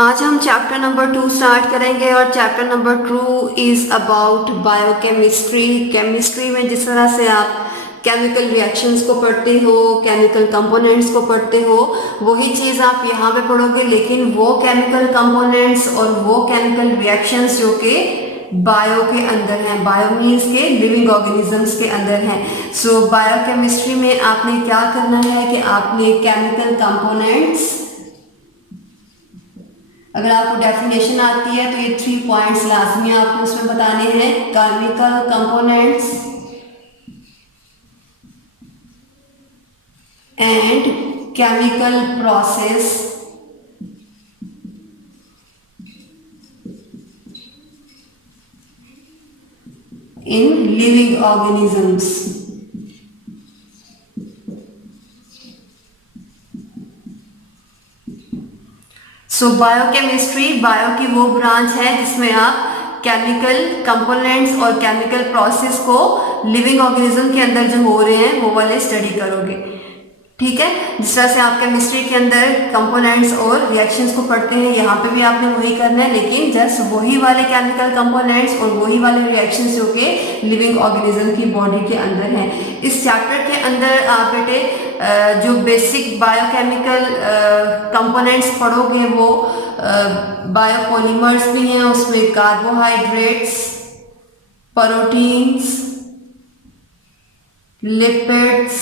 आज हम chapter number 2 start करेंगे और chapter number 2 is about biochemistry. Chemistry में जिस तरह से आप केमिकल रिएक्शंस को पढ़ते हो, केमिकल कंपोनेंट्स को पढ़ते हो, वही चीज़ आप यहाँ पे पढ़ोगे, लेकिन वो केमिकल कंपोनेंट्स और वो केमिकल रिएक्शंस जो कि बायो के अंदर हैं। बायो मीन्स के लिविंग ऑर्गेनिजम्स के अंदर हैं। सो बायोकेमिस्ट्री में आपने क्या करना है कि आपने केमिकल कंपोनेंट्स, अगर आपको डेफिनेशन आती है तो ये 3 पॉइंट्स लाजमी आपको उसमें बताने हैं। Chemical components and chemical process in living organisms. So biochemistry, bio की वो ब्रांच है जिसमें आप केमिकल कंपोनेंट्स और केमिकल प्रोसेस को लिविंग ऑर्गेनिज्म के अंदर जो हो रहे हैं वो वाले स्टडी करोगे। ठीक है, जिस तरह से आप केमिस्ट्री के अंदर कंपोनेंट्स और रिएक्शंस को पढ़ते हैं, यहाँ पे भी आपने वही करना है, लेकिन जस्ट वही वाले केमिकल कंपोनेंट्स और वही वाले रिएक्शंस जो कि लिविंग ऑर्गेनिज्म की बॉडी के अंदर हैं। इस चैप्टर के अंदर आप बेटे जो बेसिक बायोकेमिकल कंपोनेंट्स पढ़ोगे वो बायोपॉलीमर्स भी हैं, उसमें carbohydrates, proteins, lipids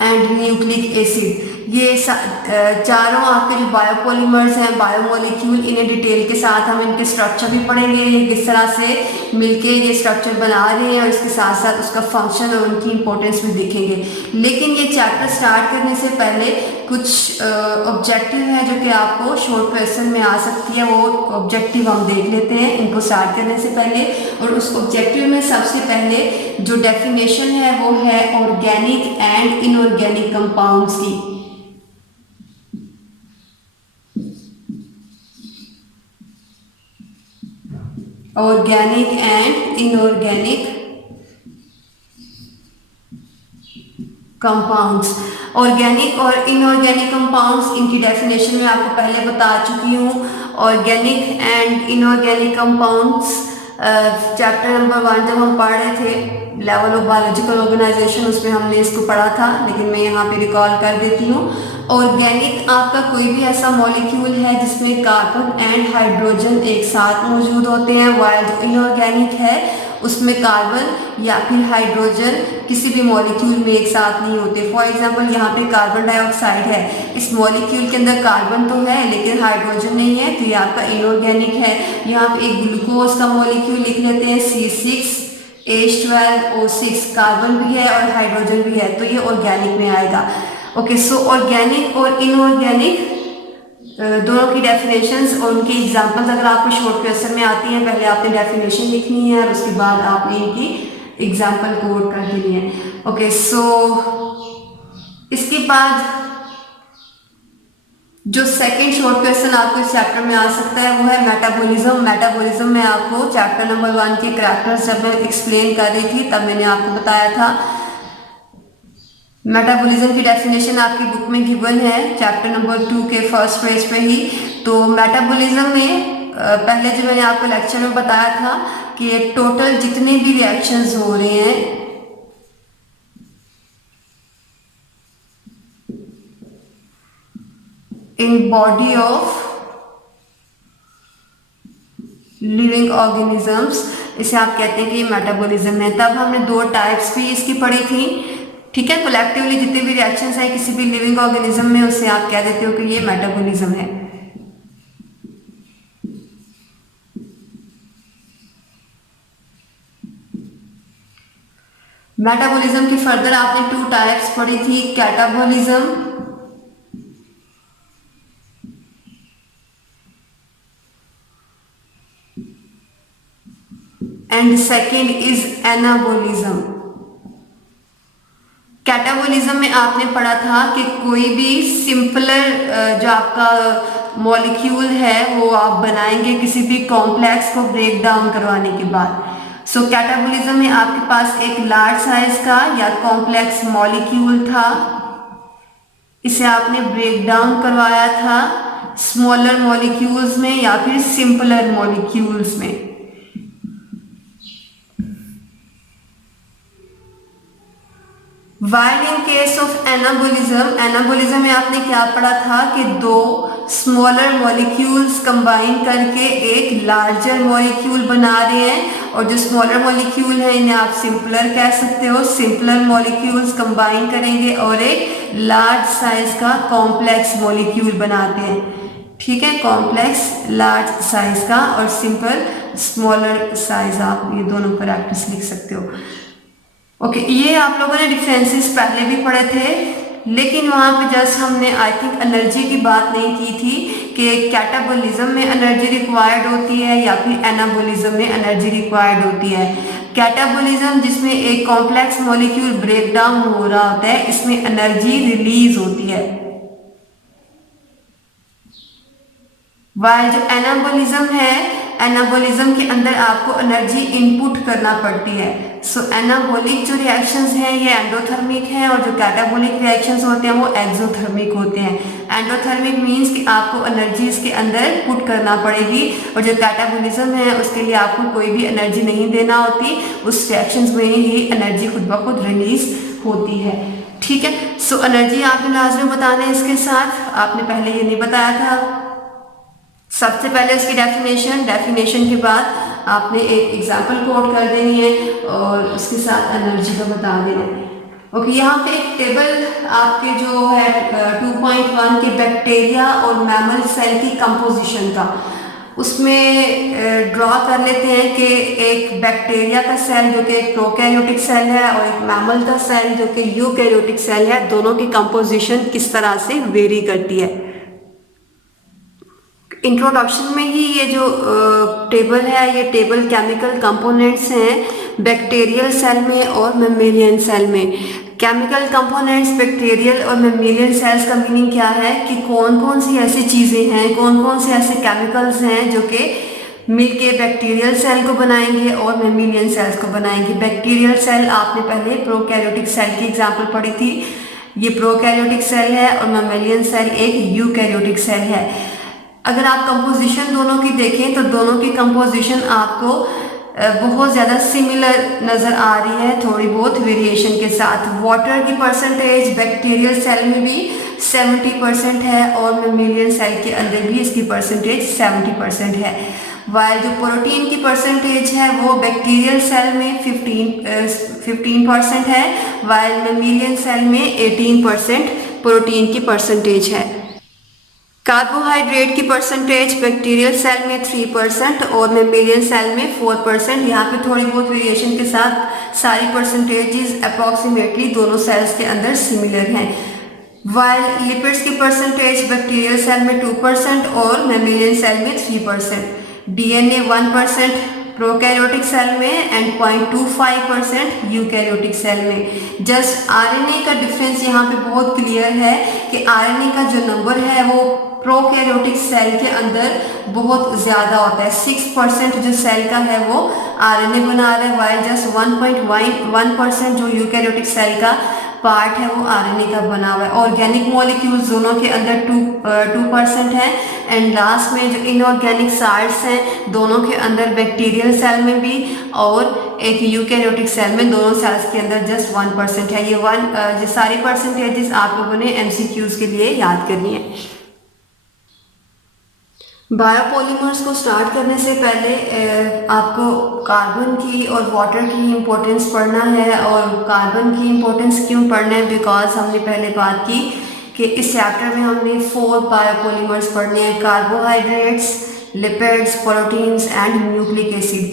and nucleic acid. ये चारों आपके जो बायोपॉलीमर्स हैं, बायोमोलिक्यूल, इन्हें डिटेल के साथ हम इनके स्ट्रक्चर भी पढ़ेंगे, ये किस तरह से मिलके ये स्ट्रक्चर बना रहे हैं और इसके साथ साथ उसका फंक्शन और उनकी इंपॉर्टेंस भी देखेंगे। लेकिन ये चैप्टर स्टार्ट करने से पहले कुछ ऑब्जेक्टिव है जो कि आपको शॉर्ट क्वेश्चन में आ सकती है, वो ऑब्जेक्टिव हम देख लेते हैं इनको स्टार्ट करने से पहले। और उस ऑब्जेक्टिव में सबसे पहले जो डेफिनेशन है वो है ऑर्गेनिक एंड इनऑर्गेनिक कंपाउंड्स की। Organic and inorganic compounds. Organic और इनऑर्गेनिक कंपाउंड्स, इनकी डेफिनेशन मैं आपको पहले बता चुकी हूँ। Organic and inorganic compounds chapter number 1 जब हम पढ़ रहे थे, लेवल ऑफ बायोलॉजिकल ऑर्गेनाइजेशन, उसमें हमने इसको पढ़ा था, लेकिन मैं यहाँ पे रिकॉल कर देती हूँ। ऑर्गेनिक आपका कोई भी ऐसा मॉलिक्यूल है जिसमें कार्बन एंड हाइड्रोजन एक साथ मौजूद होते हैं, वाइल जो इनऑर्गेनिक है उसमें कार्बन या फिर हाइड्रोजन किसी भी मॉलिक्यूल में एक साथ नहीं होते। फॉर एग्जांपल यहाँ पे कार्बन डाइऑक्साइड है, इस मॉलिक्यूल के अंदर कार्बन तो है लेकिन हाइड्रोजन नहीं है, तो ये आपका इनऑर्गेनिक है। यहाँ पे एक ग्लूकोज का मॉलिक्यूल लिख लेते हैं C6H12O6, कार्बन भी है और हाइड्रोजन भी है, तो ये ऑर्गेनिक में आएगा। ओके, सो ऑर्गेनिक और इनऑर्गेनिक दोनों की डेफिनेशंस और उनकी एग्जांपल्स अगर आपको शॉर्ट क्वेश्चन में आती हैं, पहले आपने डेफिनेशन लिखनी है और उसके बाद आपने इनकी एग्जांपल कोड कर देनी है। ओके, सो इसके बाद जो सेकंड शॉर्ट क्वेश्चन आपको इस चैप्टर में आ सकता है वो है मेटाबॉलिज्म। मेटाबॉलिज्म में आपको चैप्टर नंबर 1 के कैरेक्टर्स जब मैं एक्सप्लेन कर रही थी तब मैंने आपको बताया था। मेटाबॉलिज्म की डेफिनेशन आपकी बुक में गिवन है चैप्टर नंबर 2 के फर्स्ट पेज पे ही। तो मेटाबॉलिज्म में पहले जो मैंने आपको लेक्चर में बताया था कि टोटल जितने भी रिएक्शंस हो रहे हैं in body of living organisms, इसे आप कहते हैं कि ये मेटाबॉलिज्म है। तब हमने 2 टाइप्स भी इसकी पढ़ी थी। ठीक है, कलेक्टिवली जितने भी रिएक्शंस हैं किसी भी लिविंग ऑर्गेनिज्म में, उससे आप कह देते हो कि ये मेटाबॉलिज्म है। मेटाबॉलिज्म की फर्दर आपने 2 टाइप्स पढ़ी थी, catabolism and second is anabolism. Catabolism में आपने पढ़ा था कि कोई भी सिंपलर जो आपका मॉलिक्यूल है वो आप बनाएंगे किसी भी कॉम्प्लेक्स को ब्रेक डाउन करवाने के बाद। सो कैटाबॉलिज्म में आपके पास एक लार्ज साइज का या कॉम्प्लेक्स मॉलिक्यूल था, इसे आपने ब्रेक डाउन करवाया था स्मॉलर मॉलिक्यूल्स में या फिर सिंपलर मॉलिक्यूल्स में। While in case of anabolism, anabolism में आपने क्या पढ़ा था कि दो स्मॉलर मॉलिक्यूल्स कंबाइन करके एक लार्जर मॉलिक्यूल बना रहे हैं, और जो स्मॉलर मॉलिक्यूल है इन्हें आप सिंपलर कह सकते हो। सिंपलर मॉलिक्यूल्स कंबाइन करेंगे और एक लार्ज साइज का कॉम्प्लेक्स मॉलिक्यूल बनाते हैं, ठीक है। कॉम्प्लेक्स लार्ज साइज का और सिंपल स्मॉलर साइज, आप ये दोनों प्रैक्टिस लिख सकते हो। ओके, ये आप लोगों ने डिफरेंसेस पहले भी पढ़े थे, लेकिन वहाँ पे जस्ट हमने आई थिंक एनर्जी की बात नहीं की थी कि कैटाबोलिज्म में एनर्जी रिक्वायर्ड होती है या फिर एनाबोलिज्म में एनर्जी रिक्वायर्ड होती है। कैटाबोलिज्म जिसमें एक कॉम्प्लेक्स मॉलिक्यूल ब्रेक डाउन हो रहा होता है, इसमें एनर्जी रिलीज होती है। वाइल जो एनाबोलिज्म है, एनाबोलिज्म के अंदर आपको एनर्जी इनपुट करना पड़ती है। सो एनाबोलिक जो रिएक्शंस हैं ये एंडोथर्मिक हैं, और जो कैटाबोलिक रिएक्शंस होते हैं वो एक्सोथर्मिक होते हैं। एंडोथर्मिक मींस कि आपको एनर्जी इसके अंदर पुट करना पड़ेगी, और जो कैटाबोलिज्म है उसके लिए आपको कोई भी एनर्जी नहीं देना होती, उस रिएक्शंस में ही एनर्जी खुद ब खुद रिलीज होती है, ठीक है। सो एनर्जी आपने लाजमी बताना है। इसके साथ आपने पहले ये नहीं बताया था, सबसे पहले उसकी डेफिनेशन के बाद आपने एक एग्जाम्पल कोट कर देनी है और उसके साथ एनर्जी का बता देना है। ओके, यहाँ पे एक टेबल आपके जो है 2.1 के बैक्टीरिया और मैमल सेल की कंपोजिशन का, उसमें ड्रॉ कर लेते हैं कि एक बैक्टीरिया का सेल जो कि एक प्रोकैरियोटिक सेल है और एक मैमल का सेल जो कि यूकैरियोटिक सेल है, दोनों की कंपोजिशन किस तरह से वेरी करती है। इंट्रोडक्शन में ही ये जो टेबल है, ये टेबल केमिकल कंपोनेंट्स हैं बैक्टीरियल सेल में और मेमेलियन सेल में। केमिकल कंपोनेंट्स बैक्टीरियल और मेमेलियन सेल्स का मीनिंग क्या है कि कौन कौन सी ऐसी चीज़ें हैं, कौन कौन से ऐसे केमिकल्स हैं जो कि मिलके बैक्टीरियल सेल को बनाएंगे और मेमेलियन सेल्स को बनाएंगे। बैक्टीरियल सेल आपने पहले प्रोकैरियोटिक सेल की एग्जाम्पल पढ़ी थी, ये प्रोकैरियोटिक सेल है, और मेमेलियन सेल एक यूकैरियोटिक सेल है। अगर आप कंपोजिशन दोनों की देखें तो दोनों की कंपोजिशन आपको बहुत ज़्यादा सिमिलर नज़र आ रही है, थोड़ी बहुत वेरिएशन के साथ। वाटर की परसेंटेज बैक्टीरियल सेल में भी 70% है और मेमेलियन सेल के अंदर भी इसकी परसेंटेज 70% है। वाइल जो प्रोटीन की परसेंटेज है वो बैक्टीरियल सेल में 15% है, वाइल मेमेलियन सेल में 18% प्रोटीन की परसेंटेज है। कार्बोहाइड्रेट की परसेंटेज बैक्टीरियल सेल में 3% और मेमेलियन सेल में 4%। यहाँ पे थोड़ी बहुत वेरिएशन के साथ सारी परसेंटेजेस अप्रॉक्सीमेटली दोनों सेल्स के अंदर सिमिलर हैं। वाइल लिपिड्स की परसेंटेज बैक्टीरियल सेल में 2% और मेमेलियन सेल में 3%। डीएनए 1% प्रोकैरियोटिक सेल में एंड 0.25% यूकैरियोटिक सेल में। जस्ट आरएनए का डिफरेंस यहाँ पे बहुत क्लियर है कि आरएनए का जो नंबर है वो प्रोकैरियोटिक सेल के अंदर बहुत ज़्यादा होता है। 6% जो सेल का है वो आरएनए बना रहा है, वाइल जस्ट 1.1% जो यूकैरियोटिक सेल का पार्ट है वो आरएनए का बना हुआ है। ऑर्गेनिक मॉलिक्यूल्स दोनों के अंदर 2% है, एंड लास्ट में जो इनऑर्गेनिक साल्ट्स हैं दोनों के अंदर बैक्टीरियल सेल में भी और एक यूकैरियोटिक सेल में, दोनों सेल्स के अंदर जस्ट 1% है। ये सारी परसेंटेजेस आप लोगों ने एमसीक्यूज के लिए याद करनी है। बायोपॉलीमर्स को स्टार्ट करने से पहले आपको कार्बन की और वाटर की इम्पोर्टेंस पढ़ना है। और कार्बन की इम्पोर्टेंस क्यों पढ़ना है, बिकॉज हमने पहले बात की कि इस चैप्टर में हमने 4 बायोपॉलीमर्स पढ़ने हैं, carbohydrates, lipids, proteins and nucleic acid.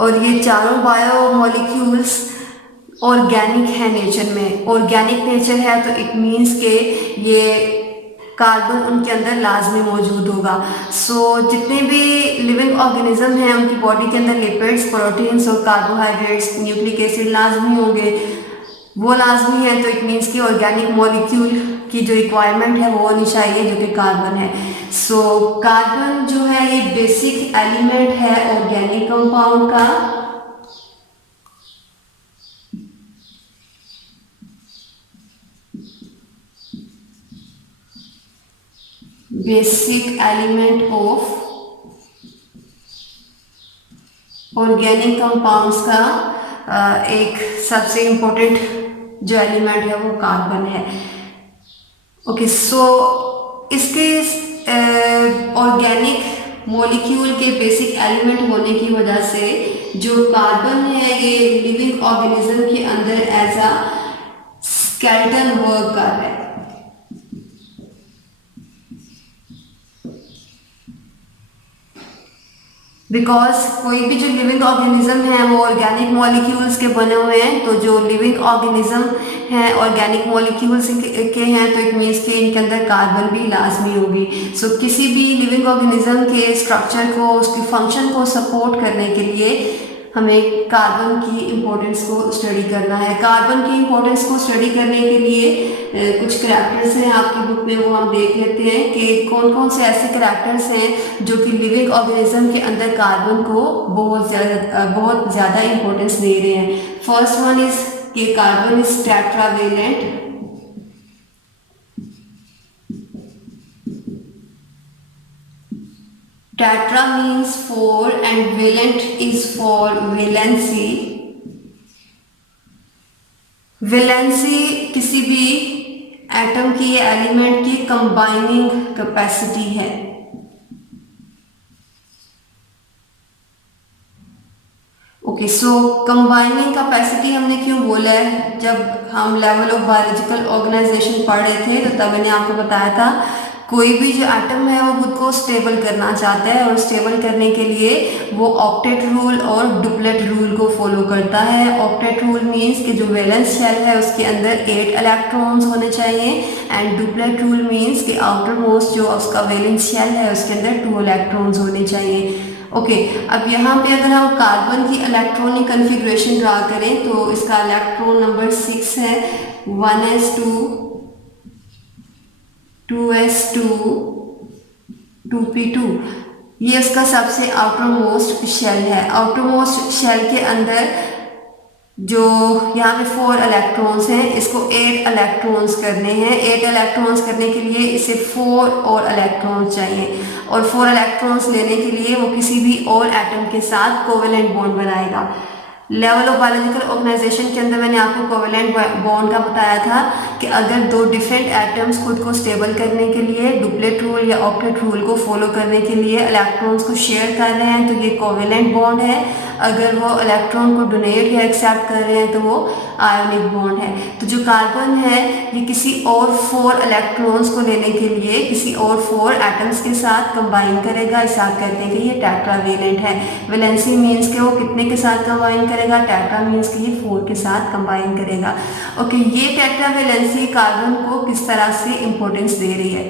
और ये चारों बायोमोलिक्यूल्स ऑर्गेनिक है नेचर में। ऑर्गेनिक नेचर है तो इट मीन्स के ये कार्बन उनके अंदर लाजमी मौजूद होगा। सो जितने भी लिविंग ऑर्गेनिज्म हैं उनकी बॉडी के अंदर लिपिड्स, प्रोटीन्स और कार्बोहाइड्रेट्स, न्यूक्लिक एसिड लाजमी होंगे। वो लाजमी है तो इट मीन्स कि ऑर्गेनिक मॉलिक्यूल की जो रिक्वायरमेंट है वो होनी चाहिए जो कि कार्बन है। सो कार्बन जो है ये बेसिक एलिमेंट है ऑर्गेनिक कंपाउंड का। Basic element of organic compounds का एक सबसे इम्पोर्टेंट जो एलिमेंट है वो कार्बन है। ओके, सो इसके ऑर्गेनिक मॉलिक्यूल के बेसिक एलिमेंट होने की वजह से जो कार्बन है ये लिविंग ऑर्गेनिज्म के अंदर एज अ स्केलेटन वर्क कर रहा है। बिकॉज कोई भी जो लिविंग ऑर्गेनिज्म है वो ऑर्गेनिक मॉलिक्यूल्स के बने हुए हैं, तो जो लिविंग ऑर्गेनिज्म हैं ऑर्गेनिक मॉलिक्यूल्स के हैं, तो इट मीन्स कि इनके अंदर कार्बन भी लाजमी होगी। सो किसी भी लिविंग ऑर्गेनिज्म के स्ट्रक्चर को, उसकी फंक्शन को सपोर्ट करने के लिए हमें कार्बन की इम्पोर्टेंस को स्टडी करना है। कार्बन की इम्पोर्टेंस को स्टडी करने के लिए कुछ करैक्टर्स हैं आपकी बुक में, वो हम देख लेते हैं कि कौन कौन से ऐसे करैक्टर्स हैं जो कि लिविंग ऑर्गेनिज्म के अंदर कार्बन को बहुत ज़्यादा इम्पोर्टेंस दे रहे हैं। फर्स्ट वन इज कि carbon is tetravalent. Tetra means 4 and valent is for valency. Valency किसी भी एटम की या एलिमेंट की कंबाइनिंग कैपेसिटी है। ओके, सो कंबाइनिंग कैपेसिटी हमने क्यों बोला है? जब हम लेवल ऑफ बायोलॉजिकल ऑर्गेनाइजेशन पढ़ रहे थे तो तब मैंने आपको बताया था कोई भी जो एटम है वो खुद को स्टेबल करना चाहता है, और स्टेबल करने के लिए वो ऑक्टेट रूल और डुप्लेट रूल को फॉलो करता है। ऑक्टेट रूल मीन्स कि जो वैलेंस शेल है उसके अंदर 8 इलेक्ट्रॉन्स होने चाहिए, एंड डुप्लेट रूल मीन्स कि आउटर मोस्ट जो उसका वैलेंस शेल है उसके अंदर 2 इलेक्ट्रॉन्स होने चाहिए। ओके, अब यहाँ पे अगर हम कार्बन की इलेक्ट्रॉनिक कन्फिग्रेशन ड्रा करें तो इसका इलेक्ट्रॉन नंबर 6 है, 1s2 2s2 2p2। ये इसका सबसे आउटर मोस्ट शेल है। आउटर मोस्ट शेल के अंदर जो यहाँ पे 4 इलेक्ट्रॉन्स हैं, इसको 8 इलेक्ट्रॉन्स करने हैं। 8 इलेक्ट्रॉन्स करने के लिए इसे 4 और इलेक्ट्रॉन्स चाहिए, और 4 इलेक्ट्रॉन्स लेने के लिए वो किसी भी और एटम के साथ कोवेलेंट बॉन्ड बनाएगा। लेवल ऑफ बायोलॉजिकल ऑर्गेनाइजेशन के अंदर मैंने आपको कोवेलेंट बॉन्ड का बताया था कि अगर 2 डिफरेंट एटम्स खुद को स्टेबल करने के लिए डुप्लेट रूल या ऑक्टेट रूल को फॉलो करने के लिए इलेक्ट्रॉन्स को शेयर कर रहे हैं तो ये कोवेलेंट बॉन्ड है। अगर वो इलेक्ट्रॉन को डोनेट या एक्सेप्ट कर रहे हैं तो वो आयोनिक बॉन्ड है। तो जो कार्बन है ये किसी और 4 इलेक्ट्रॉन्स को लेने के लिए किसी और 4 एटम्स के साथ कंबाइन करेगा। इसे आप कहते हैं कि ये टेट्रावेलेंट है। वैलेंसी मीन्स के वो कितने के साथ कंबाइन करेगा? टेट्रा मीन्स कि ये 4 के साथ कंबाइन करेगा। ओके, ये टेट्रावेलेंसी कार्बन को किस तरह से इंपॉर्टेंस दे रही है?